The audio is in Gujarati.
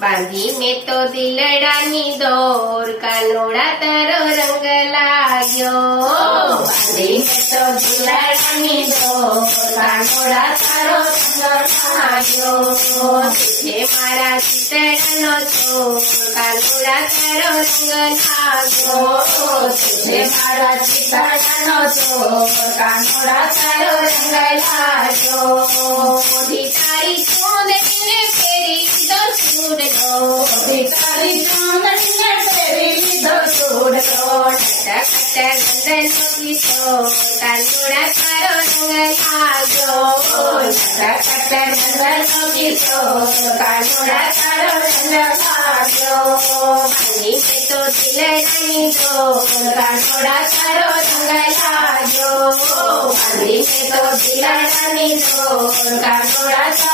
બાંધી મેં તો દિલડાની દોર, કાનુડા તારો રંગ લાગ્યો. બાંધી મેં તો દિલડાની દોર, કાનુડા તારો રંગ લાગ્યો. છે મારા ચિતડાનો ચોર, કાનુડા તારો રંગ લાગ્યો. છે મારા ચિતડાનો ચોર, કાનુડા તારો રંગ લાગ્યો. મોઢી તારી ચોંદડીને ફેરી લીધો ચૂડલો, તારી ચોંદડીને ફેરી લીધો ચૂડલો. ખટ્ટા ગંદનો કિશોર, કાનુડા તારો રંગ લાગ્યો. ખટ્ટા ગંદનો કિશોર, કાનુડા તારો રંગ લાગ્યો. બાંધી મેં તો દિલડાની દોર, કાનુડા તારો રંગ લાગ્યો. બાંધી મેં તો દિલડાની દોર, કાનુડા તારો